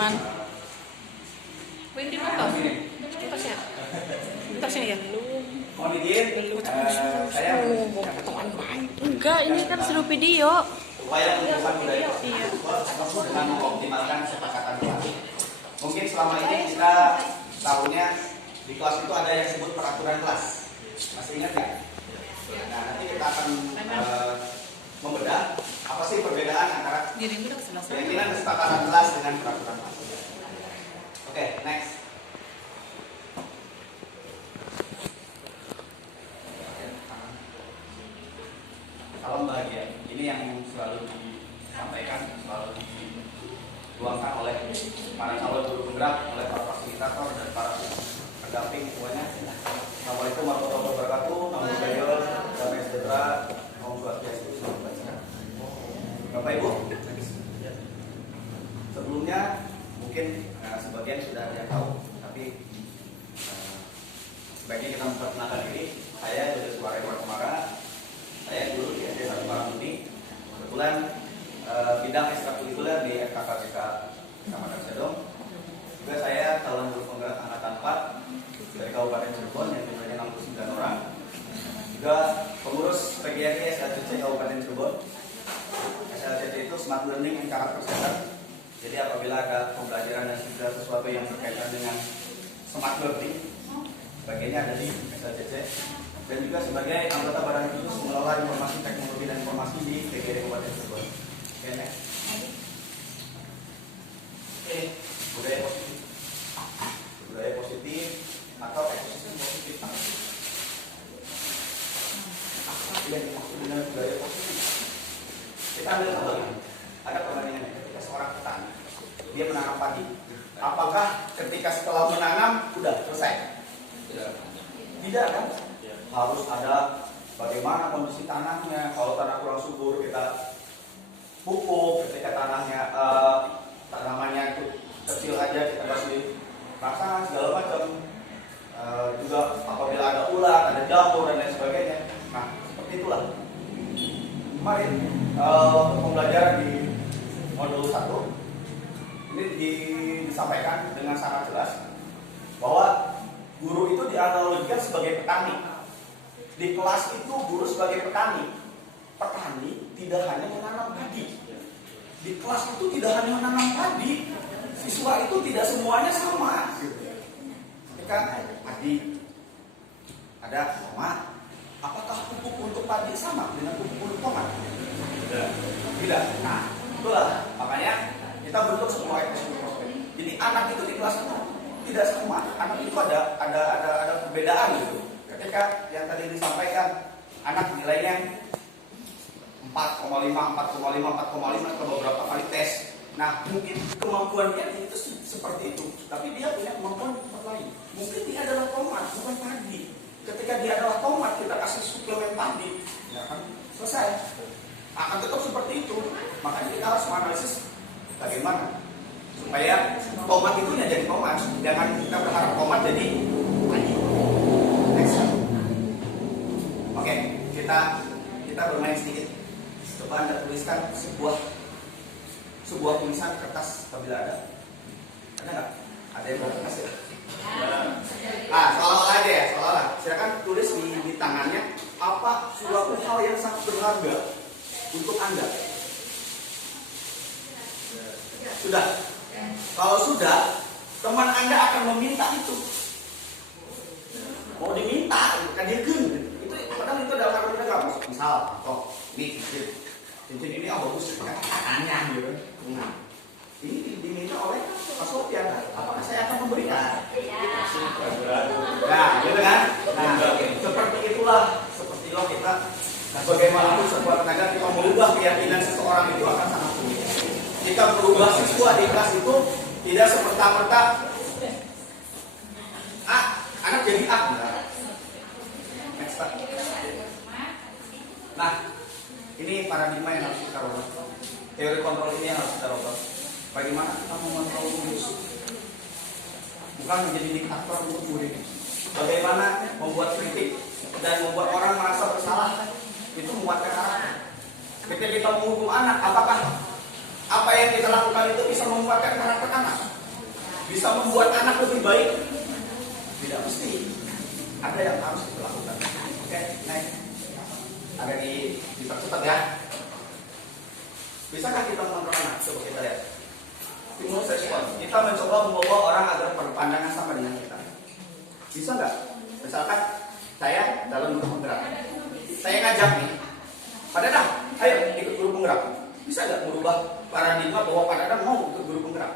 teman-teman. Windy foto. Tasnya. Tasnya ya. Mohon izin, saya Potongan baik. Enggak, ini kan seru video. upaya penumbuhan budaya siswa dengan mengoptimalkan kesepakatan kelas. Mungkin selama ini kita tahunya di kelas itu ada yang disebut peraturan kelas. Masih ingat ya? Nah, nanti kita akan membedah apa sih perbedaan antara keyakinan kesepakatan kelas dengan peraturan kelas. Oke, next. Salam bahagia. Ini yang selalu disampaikan, selalu dituangkan oleh para calon guru penggerak, oleh para fasilitator dan para pendamping semuanya. Assalamualaikum warahmatullahi wabarakatuh. Namo Buddhaya, damai sejahtera, Om Swastiastu, salam kebajikan. Bapak Ibu, sebelumnya mungkin sebagian sudah ada yang tahu, tapi sebaiknya kita memperkenalkan diri. Saya Dr. Suara Kumara. Saya guru di SD 1 Parangmuni. Kebetulan bidang ekstrakurikuler di FKKBK Kecamatan Sedong. Juga saya calon guru penggerak angkatan 4 dari Kabupaten Cirebon yang jumlahnya 69 orang. Juga pengurus PGRI SLCC Kabupaten Cirebon. SLCC itu Smart Learning and Character Center. Jadi apabila ada pembelajaran dan segala sesuatu yang berkaitan dengan smart learning, sebagainya ada di SLCC. Dan juga sebagai anggota Badan Khusus mengelola informasi teknologi dan informasi di PGRI Kabupaten Cirebon. Oke, next. Budaya positif. Budaya positif atau ekosistem positif. Apa yang dimaksud dengan budaya positif? Kita ambil contoh ini. Ada perbandingannya. Ketika seorang petani, dia menanam padi. Apakah ketika setelah menanam sudah selesai? Tidak kan? Harus ada bagaimana kondisi tanahnya. Kalau tanah kurang subur kita pupuk. Ketika tanahnya tanamannya itu kecil aja kita kasih pasangan segala macam. Juga apabila ada ulat, ada jamur dan lain sebagainya. Nah seperti itulah. Kemarin pembelajaran di modul 1 ini disampaikan dengan sangat jelas bahwa guru itu dianalogikan sebagai petani. Di kelas itu guru sebagai petani. Petani tidak hanya menanam padi. Di kelas itu tidak hanya menanam padi. Siswa itu tidak semuanya sama. Ketika padi ada tomat, apakah pupuk untuk padi sama dengan pupuk untuk tomat? Tidak. Nah, itulah makanya kita bentuk sebuah ekosistem. Jadi anak itu di kelas itu tidak sama. Anak itu ada perbedaan gitu. Ketika yang tadi disampaikan anak nilainya 4,5 atau beberapa kali tes. Nah mungkin kemampuannya itu seperti itu, tapi dia punya kemampuan tempat lain. Mungkin dia adalah tomat, bukan padi. Ketika dia adalah tomat, kita kasih suplemen padi, ya kan selesai. Akan tetap seperti itu. Makanya kita harus menganalisis bagaimana supaya tomat itu jadi tomat. Jangan kita berharap tomat jadi padi. Oke, kita bermain sedikit. Coba Anda tuliskan sebuah tulisan kertas apabila ada. Ada nggak? Ada yang bawa kertas ya? Seolah-olah aja ya, seolah-olah. Silakan tulis di tangannya apa suatu hal yang sangat berharga untuk Anda. Sudah. Kalau sudah, teman Anda akan meminta itu. Mau diminta, kan dia gitu. Padahal itu adalah karena mereka masuk misal atau ini cincin ini bagus katanya gitu. Nah, ini diminta oleh Pak Sofian. Apakah saya akan memberikan? Nah, gitu kan? Nah, seperti itulah kita. Nah, bagaimanapun sebuah tenaga kita merubah keyakinan seseorang itu akan sangat sulit. Jika merubah siswa di kelas itu tidak semerta-merta anak jadi A. Nah, ini paradigma yang harus kita rubah. Teori kontrol ini yang harus kita rubah. Bagaimana kita mengontrol murid? Bukan menjadi diktator untuk murid. Bagaimana membuat kritik dan membuat orang merasa bersalah. Itu menguatkan karakter. Ketika kita menghukum anak, apakah apa yang kita lakukan itu bisa menguatkan karakter anak, bisa membuat anak lebih baik? Tidak mesti. Ada yang harus kita lakukan. Oke, naik. Agak dipercepat ya. Bisakah kita mengontrol anak? Coba kita lihat. Stimulus respon. Kita mencoba membawa orang agar berpandangan sama dengan kita. Bisa nggak? Misalkan saya dalam grup penggerak, saya ngajak nih, Pak Dadang, ayo ikut grup penggerak. Bisa nggak merubah paradigma bahwa Pak Dadang mau ikut grup penggerak?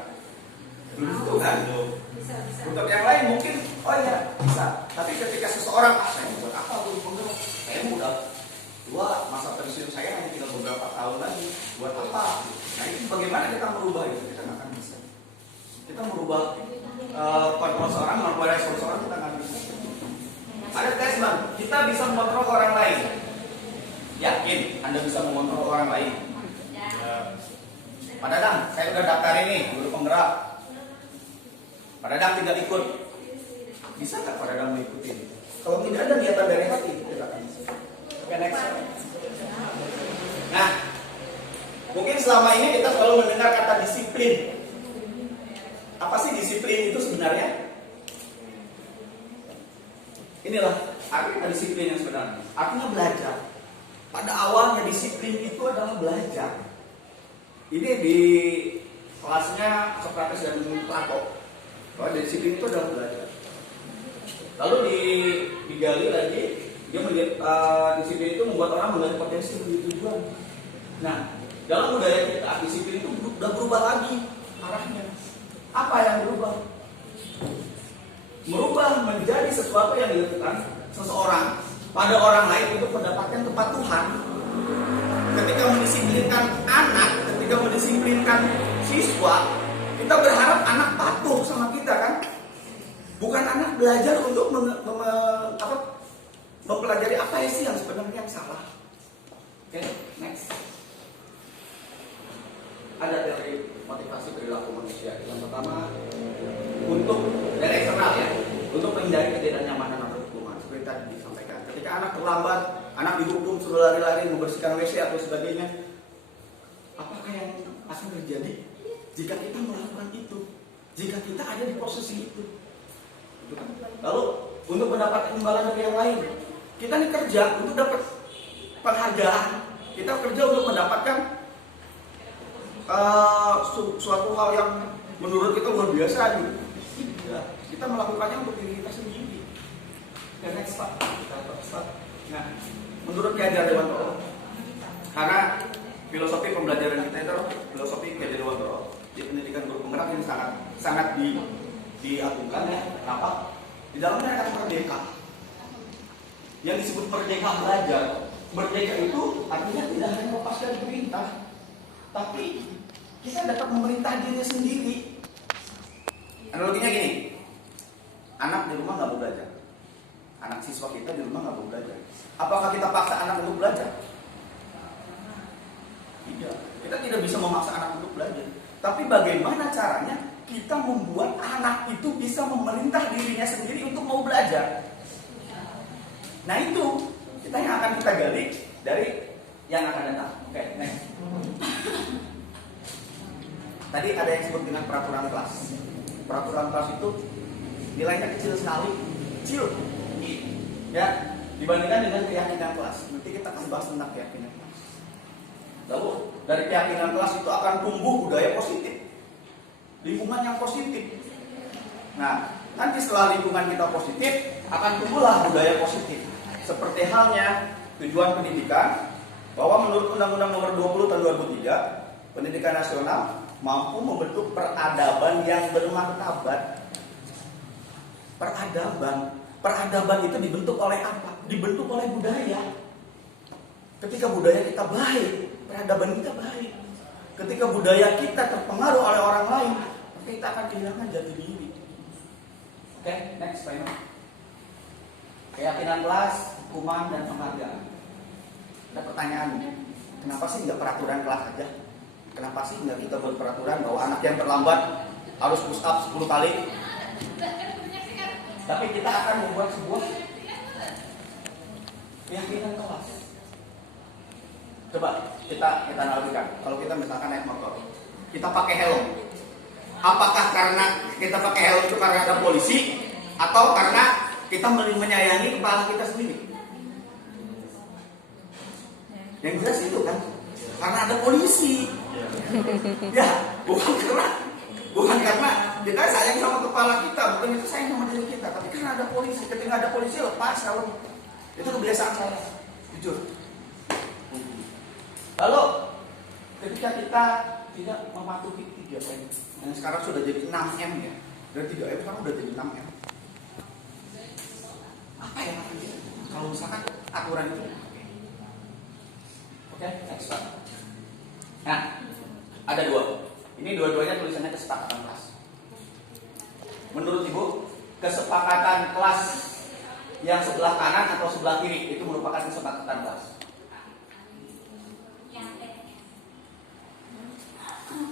Belum tentu kan? Untuk yang lain mungkin, oh iya bisa. Tapi ketika seseorang, saya mau buat apa grup penggerak? Saya udah tua, masa pensiun saya hanya tinggal beberapa tahun lagi. Buat apa? Nah itu bagaimana kita merubah itu? Kita nggak akan bisa. Kita merubah kontrol seorang, merubah respon seorang, kita nggak bisa. Ada tes bang, kita bisa mengontrol orang lain. Yakin Anda bisa mengontrol orang lain? Pak Dadang, saya udah daftar ini grup penggerak. Pak Dadang tidak ikut. Bisa nggak Pak Dadang mengikuti? Kalau tidak ada niatan dari hati, kita akan bisa. Oke, next. Nah, mungkin selama ini kita selalu mendengar kata disiplin. Apa sih disiplin itu sebenarnya? Inilah artinya disiplin yang sebenarnya. Artinya belajar. Pada awalnya disiplin itu adalah belajar. Ini di kelasnya Socrates dan Plato. Bahwa disiplin itu adalah belajar. Lalu digali lagi, dia melihat disiplin itu membuat orang melihat potensi menjadi tujuan. Nah, dalam budaya kita disiplin itu sudah berubah lagi arahnya. Apa yang berubah? Merubah menjadi sesuatu yang dilakukan seseorang pada orang lain untuk mendapatkan tempat Tuhan. Ketika mendisiplinkan anak, ketika mendisiplinkan siswa, kita berharap anak patuh sama kita kan? Bukan anak belajar untuk mempelajari apa sih yang sebenarnya yang salah. Oke, next. Ada teori motivasi perilaku manusia. Yang pertama, untuk dari eksternal ya, untuk menghindari ketidaknyamanan atau hukuman. Seperti tadi disampaikan. Ketika anak terlambat, anak dihukum suruh lari-lari membersihkan WC atau sebagainya, apakah yang akan terjadi jika kita melakukan itu? Jika kita ada di posisi itu? Lalu untuk mendapatkan imbalan dari yang lain, kita ini kerja untuk dapat penghargaan. Kita kerja untuk mendapatkan suatu hal yang menurut kita luar biasa gitu. Ya, kita melakukannya untuk diri kita sendiri. Dan next Pak, nah, menurut Ki Hajar Dewantoro, karena filosofi pembelajaran kita itu filosofi Ki Hajar Dewantoro di pendidikan guru penggerak ini sangat diagungkan ya. Kenapa? Di dalamnya ada merdeka. Yang disebut merdeka belajar. Merdeka itu artinya tidak hanya melepaskan perintah, tapi kita dapat memerintah diri sendiri. Analoginya gini, anak di rumah nggak mau belajar, anak siswa kita di rumah nggak mau belajar. Apakah kita paksa anak untuk belajar? Tidak, kita tidak bisa memaksa anak untuk belajar. Tapi bagaimana caranya kita membuat anak itu bisa memerintah dirinya sendiri untuk mau belajar? Nah itu kita yang akan kita gali dari yang akan datang. Oke, next. Tadi ada yang disebut dengan peraturan kelas. Peraturan kelas itu nilainya kecil sekali, kecil, ya, dibandingkan dengan keyakinan kelas. Nanti kita akan bahas tentang keyakinan kelas. Lalu dari keyakinan kelas itu akan tumbuh budaya positif, lingkungan yang positif. Nah, nanti setelah lingkungan kita positif, akan tumbuhlah budaya positif. Seperti halnya tujuan pendidikan, bahwa menurut Undang-Undang Nomor 20 Tahun 2003, pendidikan nasional mampu membentuk peradaban yang bermartabat. Peradaban itu dibentuk oleh apa? Dibentuk oleh budaya. Ketika budaya kita baik, peradaban kita baik. Ketika budaya kita terpengaruh oleh orang lain, kita akan kehilangan jati diri. Oke, next final. Keyakinan kelas, hukuman dan penghargaan. Ada pertanyaan, kenapa sih nggak peraturan kelas aja? Kenapa sih nggak kita buat peraturan bahwa anak yang terlambat harus push up 10 kali? Tapi kita akan membuat sebuah keyakinan kelas. Coba kita analogikan. Kalau kita misalkan naik motor, kita pakai helm? Apakah karena kita pakai helm itu karena ada polisi, atau karena kita menyayangi kepala kita sendiri? Yang jelas itu kan, karena ada polisi. Ya, bukan karena kita sayang sama kepala kita, bukan itu sayang sama diri kita, tapi karena ada polisi. Ketika ada polisi lepas helm. Itu kebiasaan saya, jujur. Lalu ketika kita tidak mematuhi 3M, yang sekarang sudah jadi 6M ya, dari 3M sekarang sudah jadi 6M. Apa yang akan terjadi kalau misalkan aturan itu? Oke, next Pak. Nah, ada dua. Ini dua-duanya tulisannya kesepakatan kelas. Menurut Ibu, kesepakatan kelas yang sebelah kanan atau sebelah kiri itu merupakan kesepakatan kelas?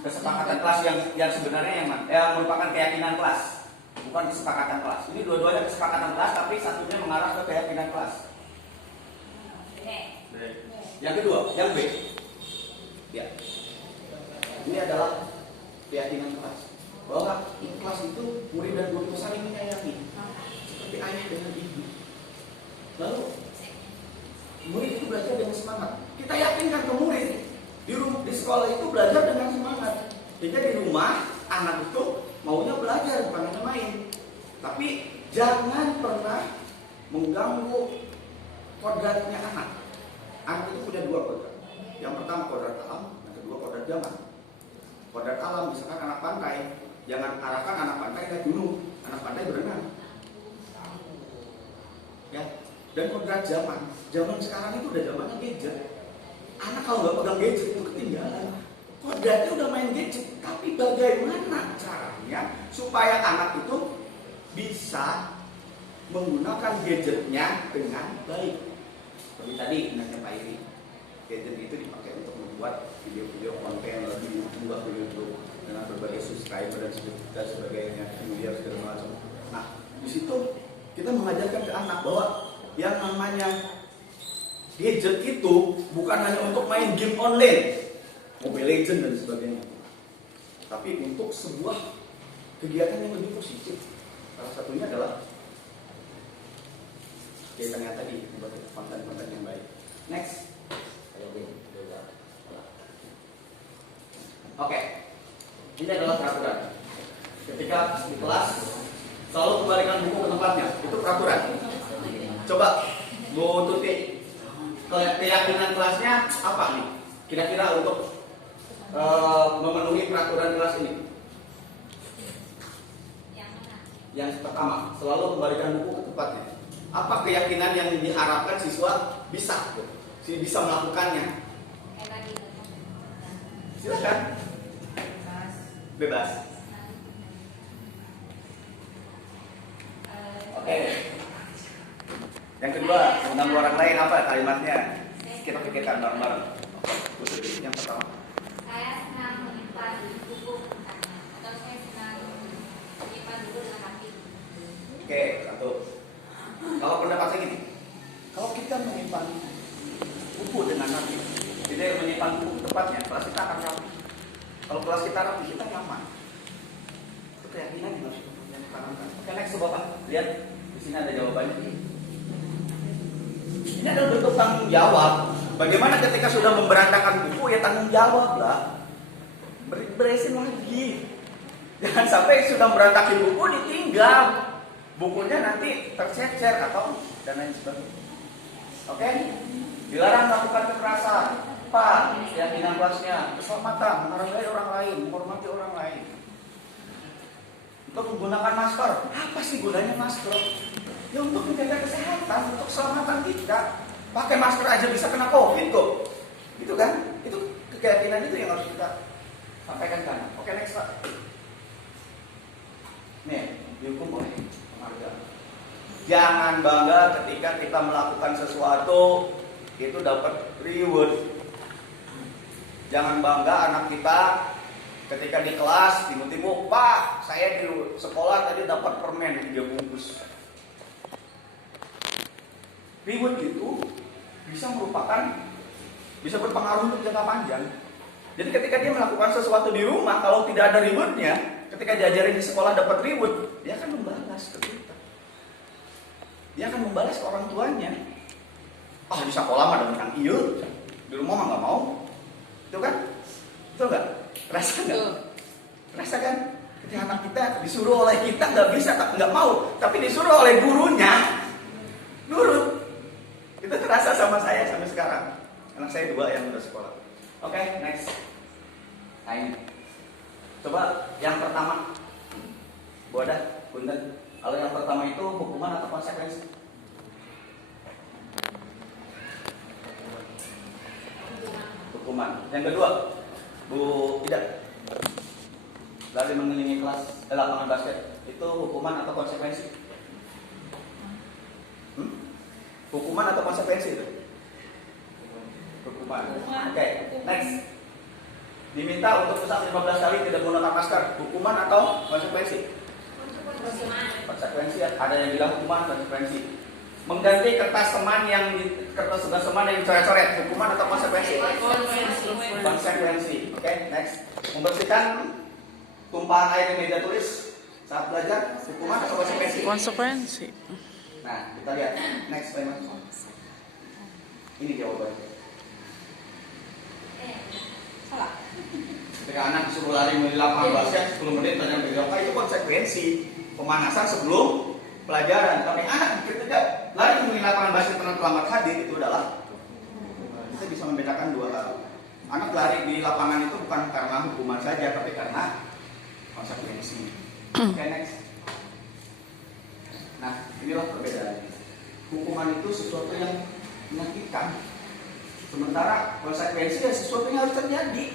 Kesepakatan kelas yang sebenarnya yang mana? Yang merupakan keyakinan kelas, bukan kesepakatan kelas. Ini dua-duanya kesepakatan kelas, tapi satunya mengarah ke keyakinan kelas. Yang kedua, yang B. Ya. Ini adalah keyakinan kelas. Bahwa kelas itu murid dan guru saling menyayangi, seperti ayah dengan ibu. Lalu murid itu belajar dengan semangat. Kita yakinkan ke murid di sekolah itu belajar dengan semangat. Jadi di rumah anak itu maunya belajar bukan hanya main. Tapi jangan pernah mengganggu kodratnya anak. Anak itu punya dua kodrat. Yang pertama kodrat alam, yang kedua kodrat zaman. Kodrat alam misalkan anak pantai, jangan arahkan anak pantai ke gunung, anak pantai berenang. Ya. Dan kodrat zaman sekarang itu udah zamannya gadget. Anak kalau nggak pegang gadget itu ketinggalan. Kodratnya udah main gadget, tapi bagaimana caranya supaya anak itu bisa menggunakan gadgetnya dengan baik? Seperti tadi nanya Pak Iri, gadget itu dipakai untuk membuat video-video konten lebih diunggah ke YouTube dengan berbagai subscriber dan sebagainya, video segala macam. Nah, di situ kita mengajarkan ke anak bahwa yang namanya gadget itu bukan hanya untuk main game online, Mobile Legends dan sebagainya, tapi untuk sebuah kegiatan yang lebih positif. Salah satunya adalah kaitannya tadi membuat konten-konten yang baik. Next. Oke. Ini adalah peraturan. Ketika di kelas selalu kembalikan buku ke tempatnya. Itu peraturan. Coba Bu Tuti, keyakinan kelasnya apa nih? Kira-kira untuk memenuhi peraturan kelas ini. Yang pertama, selalu kembalikan buku ke tempatnya. Apa keyakinan yang diharapkan siswa bisa melakukannya? Silakan. Bebas. Oke. Yang kedua, mengganggu orang lain apa kalimatnya? Kita pikirkan bareng-bareng. Yang pertama. Saya senang menyimpan buku atau saya senang menyimpan buku dengan hati. Oke, satu. Kalau pendapatnya gini, kalau kita menyimpan buku dengan hati, tidak menyimpan buku tepatnya, kelas kita akan rapi. Kalau kelas kita rapi, kita nyaman. Itu keyakinan yang harus kita tanamkan. Oke, next coba Pak, lihat di sini ada jawabannya. Ini adalah bentuk tanggung jawab. Bagaimana ketika sudah memberantakan buku, ya tanggung jawab lah. Beresin lagi. Jangan sampai sudah berantakin buku ditinggal. Bukunya nanti tercecer atau dan lain sebagainya. Oke? Dilarang melakukan kekerasan. Pak, keyakinan kelasnya keselamatan, menghargai orang lain, menghormati orang lain. Untuk menggunakan masker. Apa sih gunanya masker? Ya untuk menjaga kesehatan, untuk keselamatan kita. Pakai masker aja bisa kena COVID kok. Gitu kan? Itu keyakinan itu yang harus kita sampaikan kan. Oke, next Pak. Nih, dihukum oleh penghargaan. Jangan bangga ketika kita melakukan sesuatu itu dapat reward. Jangan bangga anak kita ketika di kelas tiba-tiba, Pak, saya di sekolah tadi dapat permen 3 bungkus. Reward itu bisa berpengaruh untuk jangka panjang. Jadi ketika dia melakukan sesuatu di rumah, kalau tidak ada rewardnya, ketika diajarin di sekolah dapat reward, dia akan membalas ke kita. Dia akan membalas ke orang tuanya. Ah, di sekolah mah dengan iya, di rumah mah nggak mau. Itu kan? Betul nggak? Rasa nggak? Rasa kan? Ketika anak kita disuruh oleh kita nggak bisa, nggak mau, tapi disuruh oleh gurunya nurut. Itu terasa sama saya sampai sekarang. Anak saya 2 yang udah sekolah. Oke, next. Nah ini. Coba yang pertama. Bu Ada, punten. Kalau yang pertama itu hukuman atau konsekuensi? Hukuman. Yang kedua, Bu Ida. Lari mengelilingi lapangan basket. Itu hukuman atau konsekuensi? Hukuman atau konsekuensi itu? Hukuman. Oke, next. Diminta untuk pesan 15 kali tidak menggunakan masker. Hukuman atau konsekuensi? Konsekuensi. Ada yang bilang hukuman, konsekuensi. Mengganti kertas teman yang dicoret-coret. Hukuman atau konsekuensi? Konsekuensi. Oke, next. Membersihkan tumpahan air di meja tulis saat belajar. Hukuman atau konsekuensi? Konsekuensi. Nah, kita lihat. Next, Pak. Ini jawabannya. Salah. Ketika anak disuruh lari di lapangan basket 10 menit tanya berapa, itu konsekuensi pemanasan sebelum pelajaran. Tapi anak ketika lari di lapangan basket karena terlambat hadir, itu adalah kita bisa membedakan 2 hal. Anak lari di lapangan itu bukan karena hukuman saja, tapi karena konsekuensi. Oke, next. Nah, inilah perbedaannya. Hukuman itu sesuatu yang menyakitkan. Sementara konsekuensi ya sesuatu yang harus terjadi.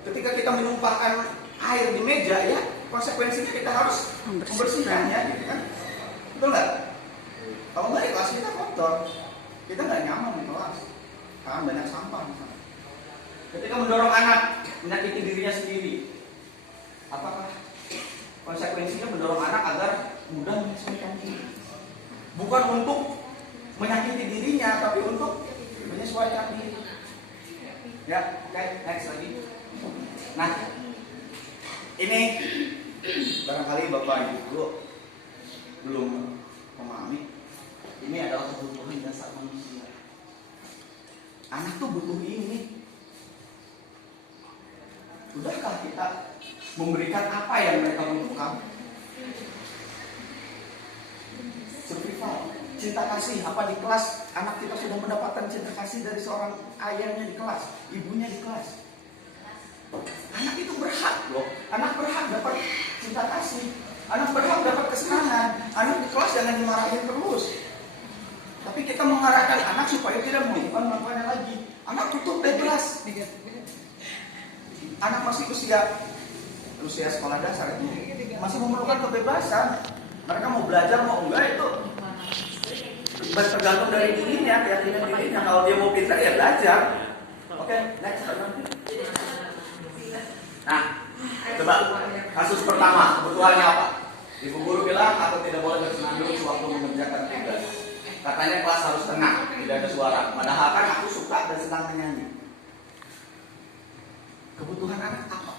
Ketika kita menumpahkan air di meja, ya konsekuensinya kita harus membersihkannya, gitu kan? Betul nggak? Kalau nggak di kelas kita kotor, kita nggak nyaman di kelas, karena banyak sampah. Misalnya. Ketika mendorong anak menyakiti dirinya sendiri, apakah konsekuensinya mendorong anak agar mudah menyesuaikan diri? Bukan untuk menyakiti dirinya, tapi untuk menyesuaikan diri. Ya, oke, next lagi. Nah, ini barangkali Bapak Ibu belum memahami. Ini adalah kebutuhan dasar manusia. Anak tuh butuh ini. Sudahkah kita memberikan apa yang mereka butuhkan? Survival, cinta kasih. Apa di kelas anak kita sudah mendapatkan cinta kasih dari seorang ayahnya di kelas, ibunya di kelas? Anak itu berhak loh. Anak berhak dapat cinta kasih. Anak berhak dapat kesenangan. Anak di kelas jangan dimarahin terus. Tapi kita mengarahkan anak supaya tidak melakukan manfaatnya lagi. Anak butuh bebas. Anak masih usia sekolah dasar itu masih memerlukan kebebasan. Mereka mau belajar mau enggak itu tergantung dari dirinya, keyakinan dirinya. Kalau dia mau pintar ya belajar. Oke, next. Nah, coba kasus pertama kebutuhannya apa? Ibu guru bilang aku tidak boleh bersenandung sewaktu mengerjakan tugas. Katanya kelas harus tenang, tidak ada suara. Padahal kan aku suka dan senang menyanyi. Kebutuhan anak apa?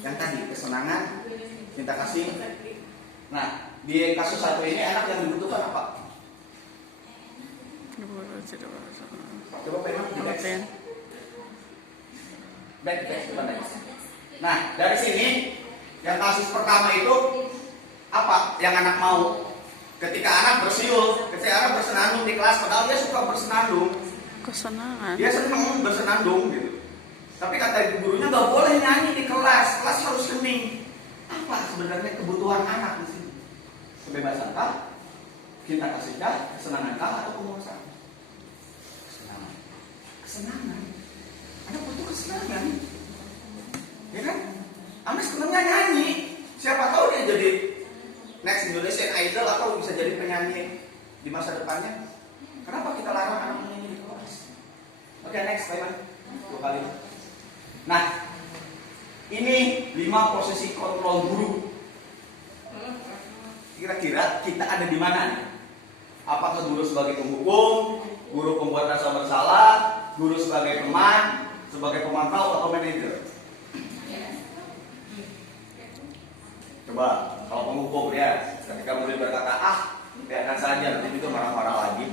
Yang tadi kesenangan, cinta kasih. Nah, di kasus satu ini anak yang dibutuhkan apa? Coba memang di back. Nah, dari sini yang kasus pertama itu apa yang anak mau? Ketika anak bersiul, ketika anak bersenandung di kelas, padahal dia suka bersenandung. Kesenangan. Dia senang bersenandung gitu. Tapi kata ibu gurunya nggak boleh nyanyi di kelas harus hening. Apa sebenarnya kebutuhan anak di sini? Kebebasan kah? Cinta kasih kah? Kesenangan kah? Atau kemuasan? Kesenangan. Anak butuh kesenangan. Ya kan? Anak senangnya nyanyi. Siapa tahu dia jadi next Indonesian Idol atau bisa jadi penyanyi di masa depannya. Kenapa kita larang anak menyanyi di kelas? Oke, next, Pak Iman. 2 kali. Nah, ini 5 posisi kontrol guru. Kira-kira kita ada di mana nih? Apakah guru sebagai penghukum, guru pembuat rasa bersalah, guru sebagai teman, sebagai pemantau atau manajer? Coba kalau pengukur ya, ketika murid berkata biarkan saja, nanti juga marah-marah lagi.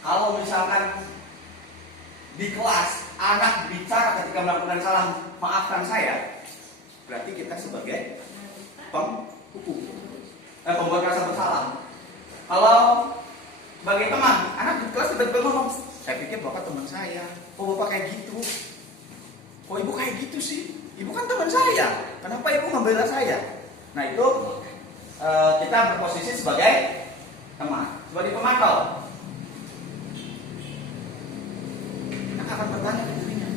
Kalau misalkan di kelas anak bicara ketika melakukan salah, maafkan saya, berarti kita sebagai penghukum, pembuat rasa bersalah. Kalau sebagai teman, anak di kelas tiba-tiba ngomong, saya pikir bapak teman saya, kok bapak kayak gitu, kok ibu kayak gitu sih, ibu kan teman saya, kenapa ibu membela saya? Nah itu kita berposisi sebagai teman, sebagai pemantau. Akan bertanya ke dirinya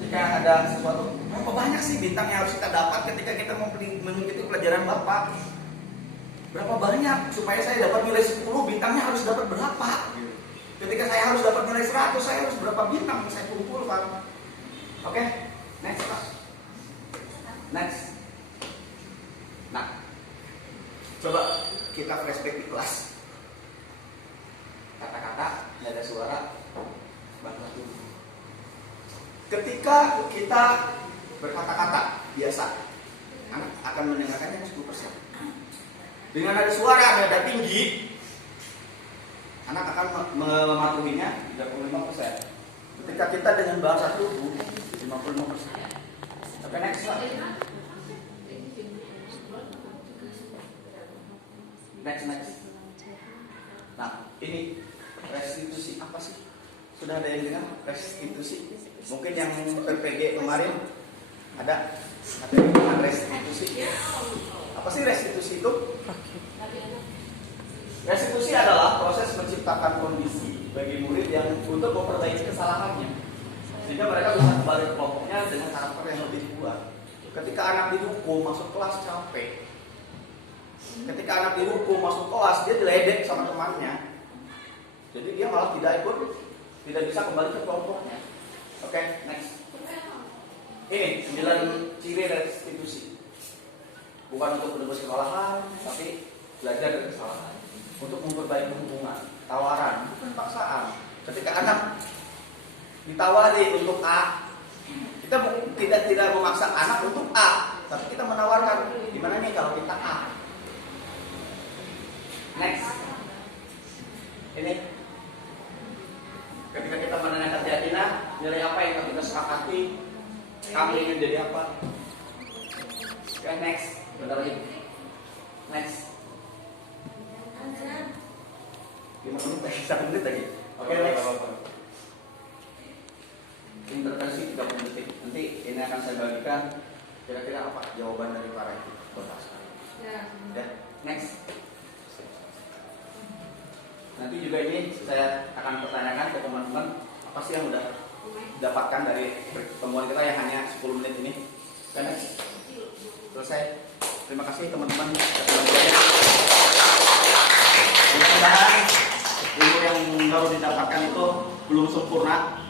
jika ada sesuatu, berapa banyak sih bintang yang harus kita dapat ketika kita mengikuti pelajaran Bapak? Berapa banyak supaya saya dapat nilai 10, bintangnya harus dapat berapa? Ketika saya harus dapat nilai 100, saya harus berapa bintang yang saya kumpulkan? Oke, next Pak. Next. Nah, coba kita flashback di kelas. Kata-kata, tidak ada suara, bangga dulu. Ketika kita berkata-kata biasa, anak akan mendengarkannya 10%. Dengan ada suara, nada tinggi, anak akan mematuhinya 35%. Ketika kita dengan bahasa tubuh 55%. Oke, next slide. Next. Nah, ini restitusi apa sih? Sudah ada yang dengar restitusi? Mungkin yang PPG kemarin ada restitusi. Apa sih restitusi itu? Restitusi adalah proses menciptakan kondisi bagi murid yang untuk memperbaiki kesalahannya, sehingga mereka bisa kembali ke kelompoknya dengan karakter yang lebih kuat. Ketika anak dihukum masuk kelas capek, ketika anak dihukum masuk kelas dia diledek sama temannya, jadi dia malah tidak bisa kembali ke kelompoknya. Oke, next. Ini 9 ciri restitusi. Bukan untuk menebus kesalahan, tapi belajar dari kesalahan. Untuk memperbaiki hubungan, tawaran, bukan paksaan. Ketika anak ditawari untuk A, kita tidak memaksa anak untuk A, tapi kita menawarkan, gimana nih kalau kita A. Next. Ini ketika kita menanyakan keyakinan, nilai apa yang kita sepakati, kamu ingin jadi apa? Oke, next. Bentar lagi. Next. 5 menit lagi, 1 menit lagi. Oke, next. Intervensi 30 detik. Nanti ini akan saya bagikan kira-kira apa jawaban dari para itu. Ya, next. Nanti juga ini saya akan pertanyakan ke teman-teman apa sih yang udah dapatkan dari pertemuan kita yang hanya 10 menit ini. Karena selesai. Terima kasih teman-teman. Mudah-mudahan ilmu yang baru didapatkan itu belum sempurna,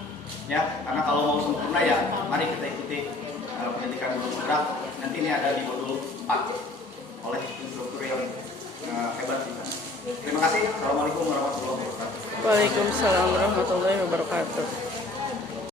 ya. Karena kalau mau sempurna ya, mari kita ikuti pendidikan modul berat. Nanti ini ada di modul 4 oleh instruktur yang hebat kita. Terima kasih. Assalamualaikum warahmatullahi wabarakatuh. Waalaikumsalam warahmatullahi wabarakatuh.